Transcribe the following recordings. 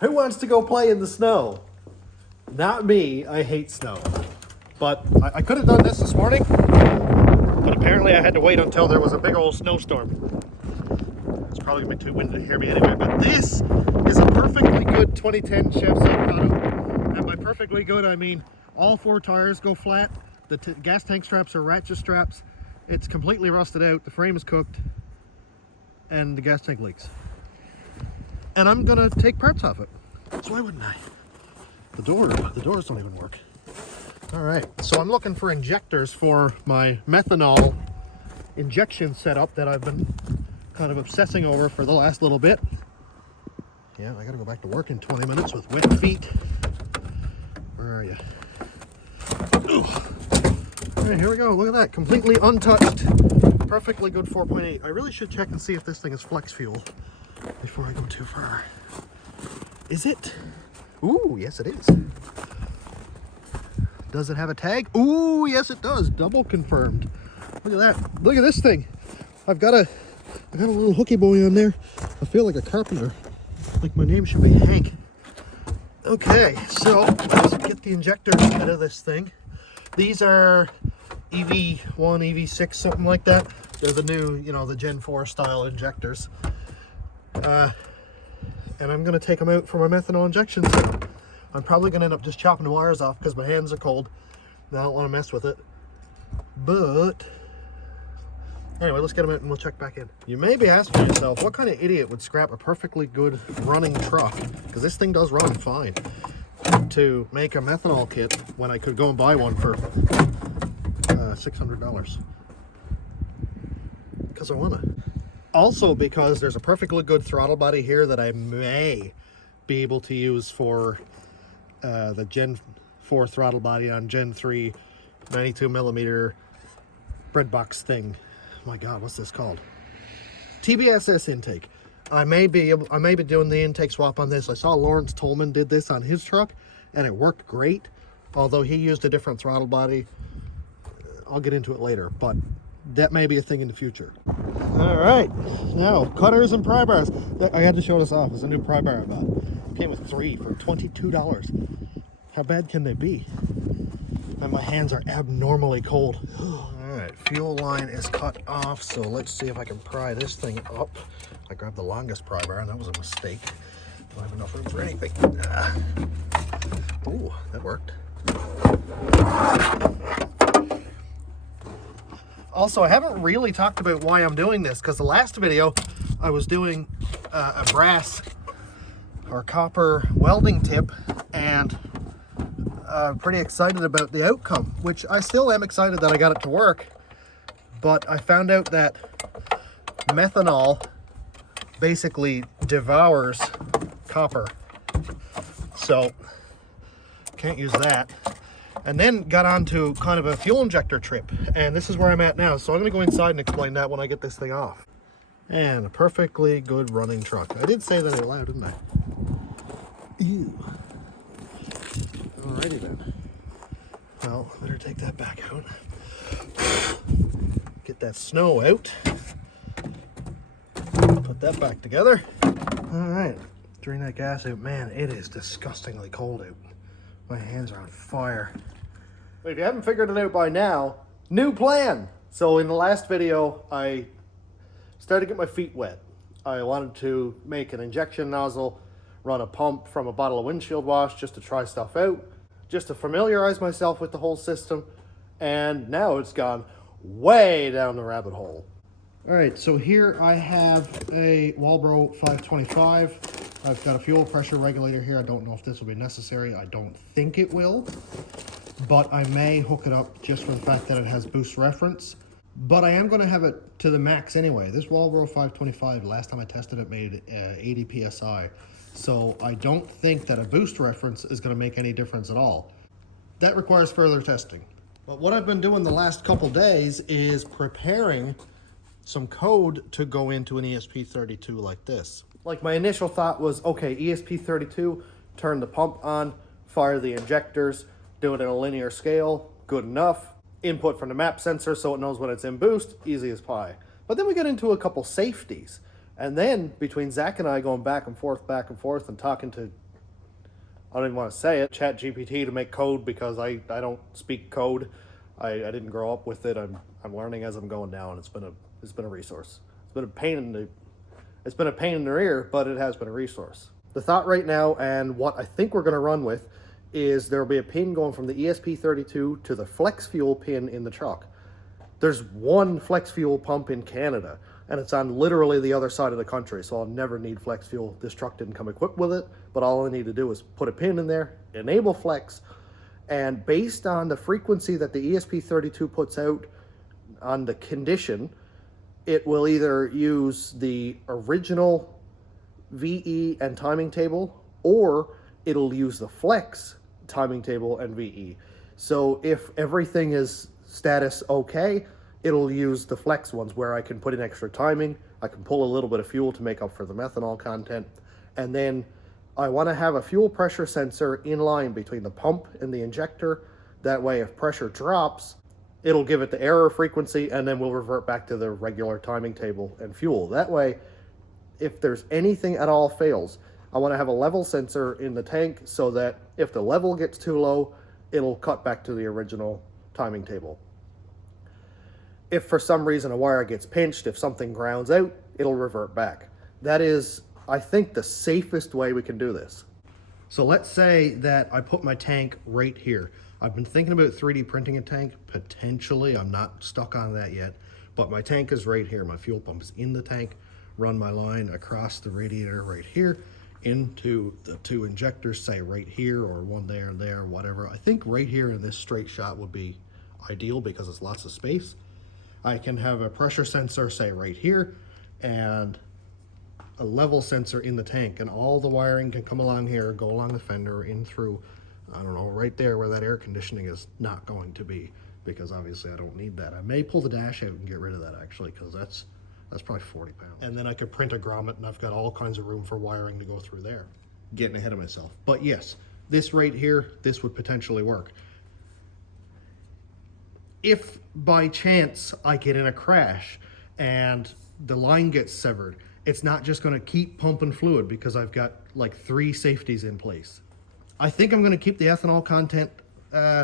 Who wants to go play in the snow? Not me. I hate snow. But I could have done this morning, but apparently I had to wait until there was a big old snowstorm. It's probably going to be too windy to hear me anyway, but this is a perfectly good 2010 Chevy Silverado. And by perfectly good, I mean all four tires go flat, the gas tank straps are ratchet straps, it's completely rusted out, the frame is cooked, and the gas tank leaks. And I'm going to take parts off it. So why wouldn't I? The doors don't even work. All right, so I'm looking for injectors for my methanol injection setup that I've been kind of obsessing over for the last little bit. Yeah, I gotta go back to work in 20 minutes with wet feet. Where are you? All right, here we go. Look at that, completely untouched. Perfectly good 4.8. I really should check and see if this thing is flex fuel before I go too far. Is it? Ooh, yes it is. Does it have a tag? Ooh, yes it does. Double confirmed. Look at that. Look at this thing. I got a little hooky boy on there. I feel like a carpenter. Like my name should be Hank. Okay, so let's get the injectors out of this thing. These are EV1, EV6, something like that. They're the new, you know, the Gen 4 style injectors. And I'm going to take them out for my methanol injection setup. I'm probably going to end up just chopping the wires off because my hands are cold and I don't want to mess with it. But anyway, let's get them out and we'll check back in. You may be asking yourself, what kind of idiot would scrap a perfectly good running truck, because this thing does run fine, to make a methanol kit when I could go and buy one for $600? Because I want to. Also because there's a perfectly good throttle body here that I may be able to use for the Gen 4 throttle body on Gen 3 92mm breadbox thing. Oh my God, what's this called? TBSS intake. I may be doing the intake swap on this. I saw Lawrence Tolman did this on his truck and it worked great, although he used a different throttle body. I'll get into it later, but that may be a thing in the future. All right, now cutters and pry bars. I had to show this off. It's a new pry bar I bought. Came with 3 for $22. How bad can they be? And my hands are abnormally cold. All right, fuel line is cut off, so let's see if I can pry this thing up. I grabbed the longest pry bar, and that was a mistake. Don't have enough room for anything. Ooh, that worked. Also, I haven't really talked about why I'm doing this, because the last video I was doing a brass or copper welding tip, and pretty excited about the outcome, which I still am excited that I got it to work. But I found out that methanol basically devours copper, so can't use that. And then got on to kind of a fuel injector trip, and this is where I'm at now. So I'm going to go inside and explain that when I get this thing off. And a perfectly good running truck. I did say that out loud, didn't I? Ew. Alrighty then. Well, better take that back out. Get that snow out. Put that back together. Alright, drain that gas out. Man, it is disgustingly cold out. My hands are on fire. If you haven't figured it out by now, new plan. So in the last video, I started to get my feet wet. I wanted to make an injection nozzle, run a pump from a bottle of windshield wash just to try stuff out, just to familiarize myself with the whole system. And now it's gone way down the rabbit hole. All right, so here I have a Walbro 525. I've got a fuel pressure regulator here. I don't know if this will be necessary. I don't think it will, but I may hook it up just for the fact that it has boost reference. But I am going to have it to the max anyway. This Walbro 525, last time I tested it, made 80 PSI. So I don't think that a boost reference is going to make any difference at all. That requires further testing. But what I've been doing the last couple days is preparing some code to go into an esp32 like this. Like, my initial thought was, okay, esp32, turn the pump on, fire the injectors, do it in a linear scale, good enough. Input from the map sensor so it knows when it's in boost, easy as pie. But then we get into a couple safeties. And then between Zach and I going back and forth and talking to I don't even want to say it, ChatGPT to make code because I don't speak code. I didn't grow up with it. I'm learning as I'm going down. It's been a resource. It's been a pain in the ear, but it has been a resource. The thought right now, and what I think we're going to run with, is there will be a pin going from the esp32 to the flex fuel pin in the truck. There's one flex fuel pump in Canada, and it's on literally the other side of the country, so I'll never need flex fuel. This truck didn't come equipped with it, but all I need to do is put a pin in there, enable flex, and based on the frequency that the esp32 puts out on the condition, it will either use the original VE and timing table, or it'll use the flex timing table and VE. So if everything is status okay, it'll use the flex ones where I can put in extra timing, I can pull a little bit of fuel to make up for the methanol content, and then I want to have a fuel pressure sensor in line between the pump and the injector. That way if pressure drops, it'll give it the error frequency, and then we'll revert back to the regular timing table and fuel. That way, if there's anything at all fails, I want to have a level sensor in the tank so that if the level gets too low, it'll cut back to the original timing table. If for some reason a wire gets pinched, if something grounds out, it'll revert back. That is, I think, the safest way we can do this. So let's say that I put my tank right here. I've been thinking about 3D printing a tank, potentially. I'm not stuck on that yet, but my tank is right here. My fuel pump is in the tank. Run my line across the radiator right here into the two injectors, say right here, or one there and there, whatever. I think right here in this straight shot would be ideal because it's lots of space. I can have a pressure sensor, say right here, and a level sensor in the tank, and all the wiring can come along here, go along the fender, in through, I don't know, right there where that air conditioning is not going to be, because obviously I don't need that. I may pull the dash out and get rid of that actually, because that's probably 40 pounds. And then I could print a grommet, and I've got all kinds of room for wiring to go through there. Getting ahead of myself. But yes, this right here, this would potentially work. If by chance I get in a crash and the line gets severed, it's not just going to keep pumping fluid because I've got like 3 safeties in place. I think I'm going to keep the ethanol content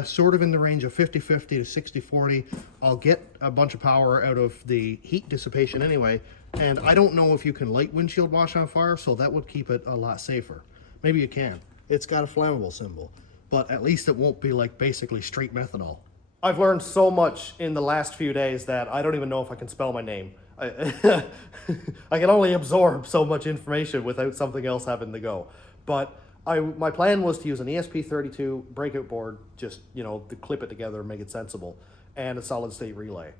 sort of in the range of 50-50 to 60-40. I'll get a bunch of power out of the heat dissipation anyway, and I don't know if you can light windshield wash on fire, so that would keep it a lot safer. Maybe you can. It's got a flammable symbol, but at least it won't be like basically straight methanol. I've learned so much in the last few days that I don't even know if I can spell my name. I can only absorb so much information without something else having to go. But my plan was to use an esp32 breakout board, just, you know, to clip it together and make it sensible, and a solid state relay.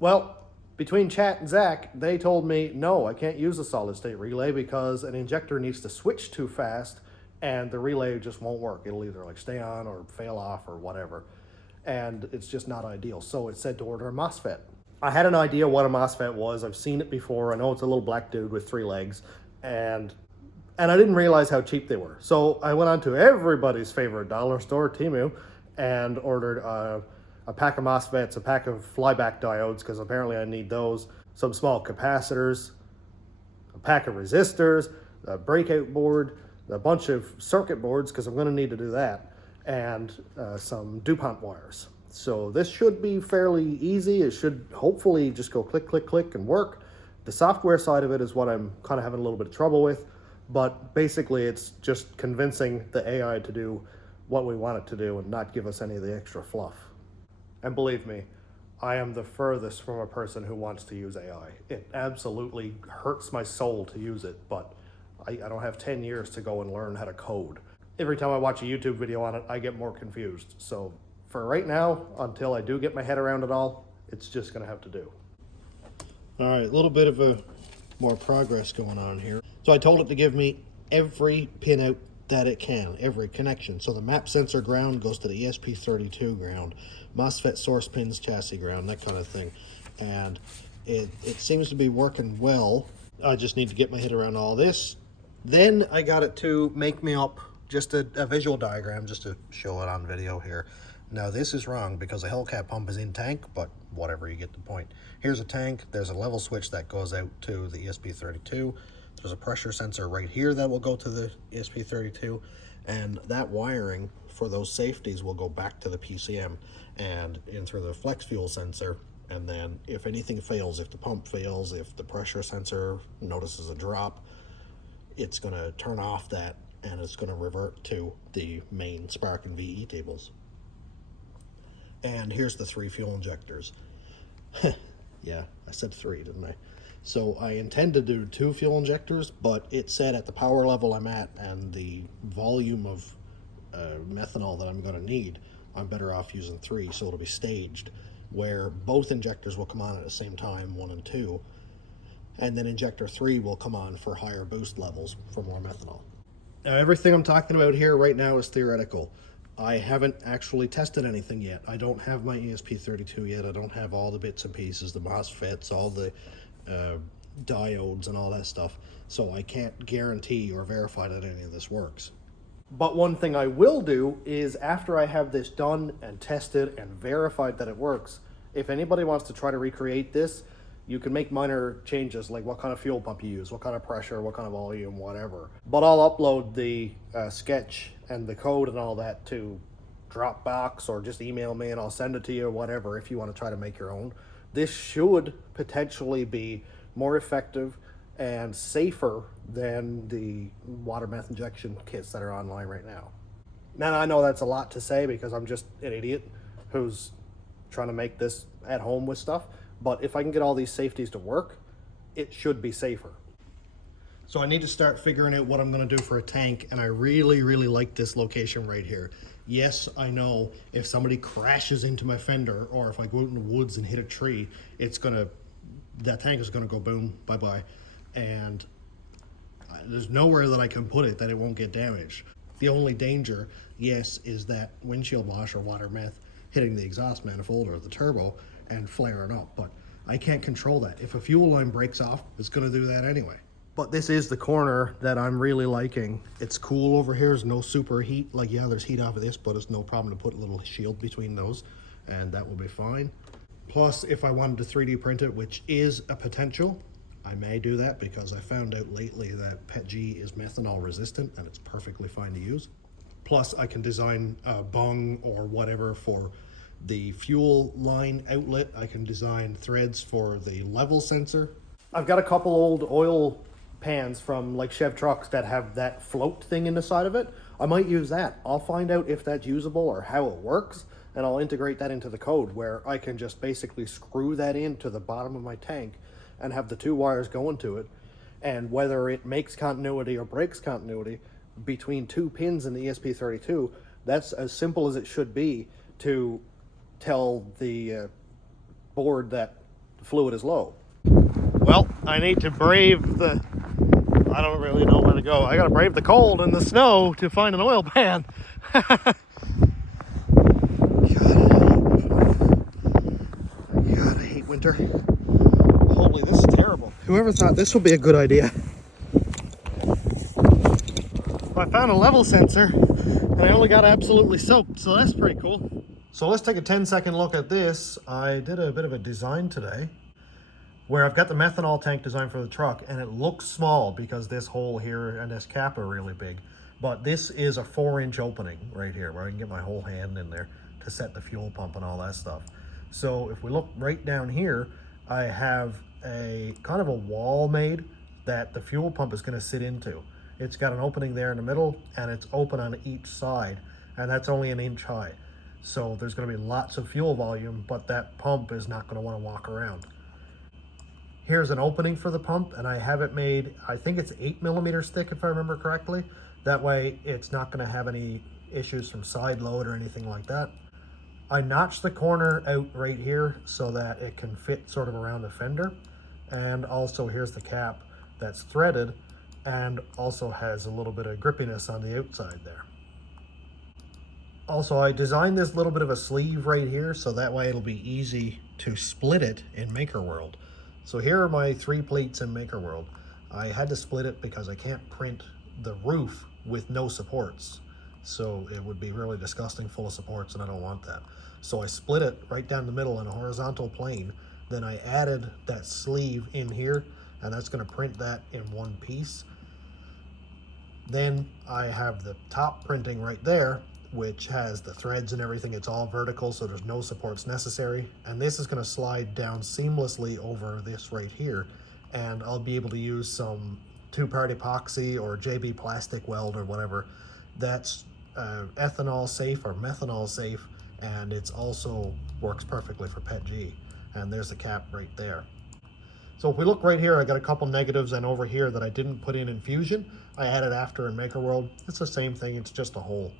Well, between Chat and Zach, they told me, no, I can't use a solid state relay because an injector needs to switch too fast and the relay just won't work. It'll either like stay on or fail off or whatever. And it's just not ideal. So it said to order a MOSFET. I had an idea what a MOSFET was. I've seen it before. I know it's a little black dude with 3 legs, and I didn't realize how cheap they were. So I went on to everybody's favorite dollar store, Temu, and ordered a pack of MOSFETs, a pack of flyback diodes, because apparently I need those, some small capacitors, a pack of resistors, a breakout board, a bunch of circuit boards, because I'm going to need to do that, and some DuPont wires. So this should be fairly easy. It should hopefully just go click, click, click and work. The software side of it is what I'm kind of having a little bit of trouble with, but basically it's just convincing the AI to do what we want it to do and not give us any of the extra fluff. And believe me, I am the furthest from a person who wants to use AI. It absolutely hurts my soul to use it, but I don't have 10 years to go and learn how to code. Every time I watch a YouTube video on it, I get more confused. So for right now, until I do get my head around it all, it's just gonna have to do. All right, a little bit of a more progress going on here. So I told it to give me every pinout that it can, every connection. So the map sensor ground goes to the esp32 ground, MOSFET source pins, chassis ground, that kind of thing. And it seems to be working well. I just need to get my head around all this. Then I got it to make me up just a visual diagram just to show it on video here. Now this is wrong because the Hellcat pump is in tank, but whatever, you get the point. Here's a tank, there's a level switch that goes out to the esp32. There's a pressure sensor right here that will go to the esp32, and that wiring for those safeties will go back to the PCM and in through the flex fuel sensor. And then if anything fails, if the pump fails, if the pressure sensor notices a drop, it's going to turn off that and it's going to revert to the main spark and VE tables. And here's the 3 fuel injectors. Yeah, I said 3, didn't I? So I intend to do 2 fuel injectors, but it said at the power level I'm at and the volume of methanol that I'm going to need, I'm better off using 3, so it'll be staged, where both injectors will come on at the same time, 1 and 2, and then injector 3 will come on for higher boost levels for more methanol. Now, everything I'm talking about here right now is theoretical. I haven't actually tested anything yet. I don't have my esp32 yet. I don't have all the bits and pieces, the MOSFETs, all the diodes and all that stuff. So I can't guarantee or verify that any of this works. But one thing I will do is, after I have this done and tested and verified that it works, if anybody wants to try to recreate this, you can make minor changes, like what kind of fuel pump you use, what kind of pressure, what kind of volume, whatever. But I'll upload the sketch and the code and all that to Dropbox, or just email me and I'll send it to you, or whatever, if you want to try to make your own. This should potentially be more effective and safer than the water meth injection kits that are online right now. Now, I know that's a lot to say because I'm just an idiot who's trying to make this at home with stuff. But if I can get all these safeties to work, it should be safer. So I need to start figuring out what I'm going to do for a tank, and I really, really like this location right here. Yes, I know if somebody crashes into my fender, or if I go out in the woods and hit a tree, that tank is going to go boom, bye-bye. And there's nowhere that I can put it that it won't get damaged. The only danger, yes, is that windshield wash or water meth hitting the exhaust manifold or the turbo and flaring up, but I can't control that. If a fuel line breaks off, it's going to do that anyway. But this is the corner that I'm really liking. It's cool over here. There's no super heat. Like, yeah, there's heat off of this, but it's no problem to put a little shield between those, and that will be fine. Plus, if I wanted to 3D print it, which is a potential, I may do that, because I found out lately that PETG is methanol resistant and it's perfectly fine to use. Plus, I can design a bung or whatever for the fuel line outlet. I can design threads for the level sensor. I've got a couple old oil pans from like Chev trucks that have that float thing in the side of it. I might use that. I'll find out if that's usable or how it works, and I'll integrate that into the code, where I can just basically screw that into the bottom of my tank and have the 2 wires going to it. And whether it makes continuity or breaks continuity between 2 pins in the esp32, that's as simple as it should be to tell the board that the fluid is low. Well, I need to brave the, I don't really know where to go. I gotta brave the cold and the snow to find an oil pan. God, I hate winter. Holy, this is terrible. Whoever thought this would be a good idea? I found a level sensor and I only got absolutely soaked, so that's pretty cool. So let's take a 10-second look at this. I did a bit of a design today where I've got the methanol tank designed for the truck, and it looks small because this hole here and this cap are really big. But this is a 4-inch opening right here where I can get my whole hand in there to set the fuel pump and all that stuff. So if we look right down here, I have a kind of a wall made that the fuel pump is going to sit into. It's got an opening there in the middle, and it's open on each side, and that's only 1 inch high. So there's going to be lots of fuel volume, but that pump is not going to want to walk around. Here's an opening for the pump, and I have it made, I think it's 8mm thick if I remember correctly. That way it's not going to have any issues from side load or anything like that. I notched the corner out right here so that it can fit sort of around the fender. And also here's the cap that's threaded and also has a little bit of grippiness on the outside there. Also, I designed this little bit of a sleeve right here so that way it'll be easy to split it in MakerWorld. So here are my 3 pleats in MakerWorld. I had to split it because I can't print the roof with no supports. So it would be really disgusting full of supports, and I don't want that. So I split it right down the middle in a horizontal plane. Then I added that sleeve in here, and that's going to print that in one piece. Then I have the top printing right there, which has the threads and everything. It's all vertical, so there's no supports necessary. And this is going to slide down seamlessly over this right here. And I'll be able to use some two-part epoxy or JB plastic weld or whatever. That's ethanol safe or methanol safe, and it's also works perfectly for PETG. And there's the cap right there. So if we look right here, I got a couple negatives, and over here that I didn't put in Fusion, I added after in Maker World. It's the same thing, it's just a hole.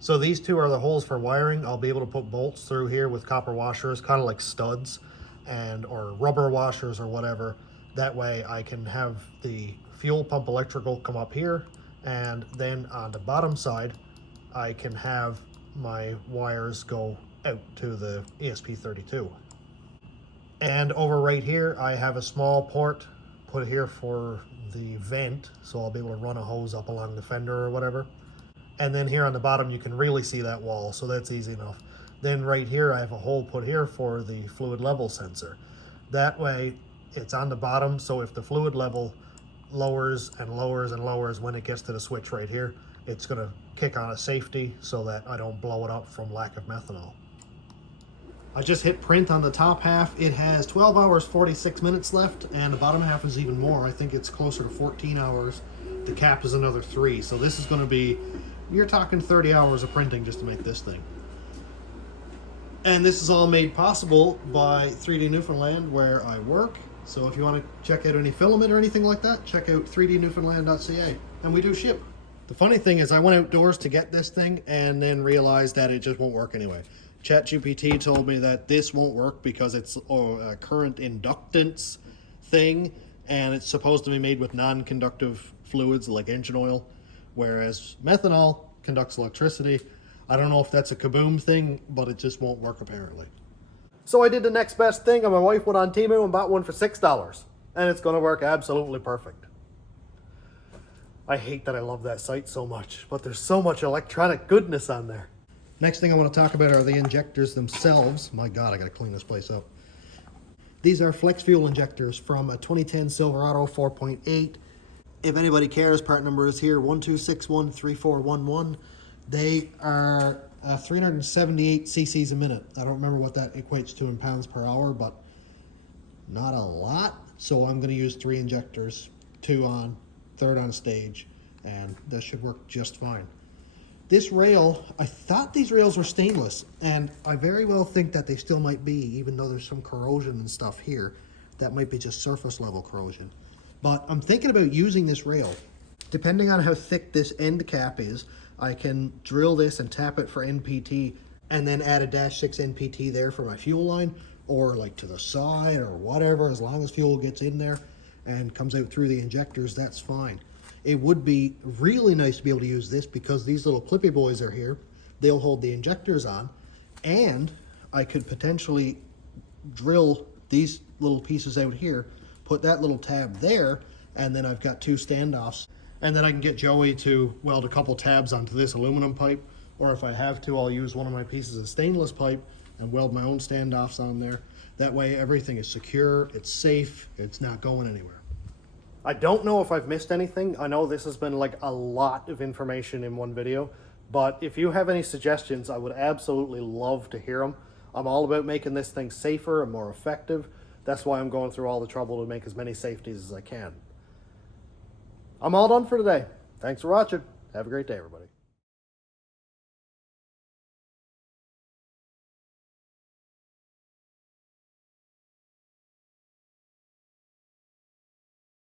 So these two are the holes for wiring. I'll be able to put bolts through here with copper washers, kind of like studs, and or rubber washers or whatever. That way I can have the fuel pump electrical come up here, and then on the bottom side, I can have my wires go out to the ESP32. And over right here, I have a small port put here for the vent, so I'll be able to run a hose up along the fender or whatever. And then here on the bottom, you can really see that wall, so that's easy enough. Then right here, I have a hole put here for the fluid level sensor. That way, it's on the bottom, so if the fluid level lowers and lowers and lowers when it gets to the switch right here, it's gonna kick on a safety so that I don't blow it up from lack of methanol. I just hit print on the top half. It has 12 hours, 46 minutes left, and the bottom half is even more. I think it's closer to 14 hours. The cap is another 3. So this is gonna be, you're talking 30 hours of printing just to make this thing. And this is all made possible by 3D Newfoundland, where I work. So if you want to check out any filament or anything like that, check out 3dnewfoundland.ca, and we do ship. The funny thing is I went outdoors to get this thing and then realized that it just won't work anyway. ChatGPT told me that this won't work because it's a current inductance thing, and it's supposed to be made with non-conductive fluids like engine oil, whereas methanol conducts electricity. I don't know if that's a kaboom thing, but it just won't work apparently. So I did the next best thing, and my wife went on Temu and bought one for $6, and it's going to work absolutely perfect. I hate that I love that site so much, but there's so much electronic goodness on there. Next thing I want to talk about are the injectors themselves. My God, I got to clean this place up. These are flex fuel injectors from a 2010 Silverado 4.8. If anybody cares, part number is here, 12613411. They are 378 cc's a minute. I don't remember what that equates to in pounds per hour, but not a lot. So I'm going to use 3 injectors, 2 on, 3rd on stage, and that should work just fine. This rail, I thought these rails were stainless, and I very well think that they still might be, even though there's some corrosion and stuff here. That might be just surface level corrosion. But I'm thinking about using this rail. Depending on how thick this end cap is, I can drill this and tap it for NPT, and then add a -6 NPT there for my fuel line, or like to the side or whatever. As long as fuel gets in there and comes out through the injectors, that's fine. It would be really nice to be able to use this because these little clippy boys are here. They'll hold the injectors on, and I could potentially drill these little pieces out here, put that little tab there, and then I've got 2 standoffs. And then I can get Joey to weld a couple tabs onto this aluminum pipe, or if I have to, I'll use one of my pieces of stainless pipe and weld my own standoffs on there. That way everything is secure, it's safe, it's not going anywhere. I don't know if I've missed anything. I know this has been like a lot of information in one video, but if you have any suggestions, I would absolutely love to hear them. I'm all about making this thing safer and more effective. That's why I'm going through all the trouble to make as many safeties as I can. I'm all done for today. Thanks for watching. Have a great day, everybody.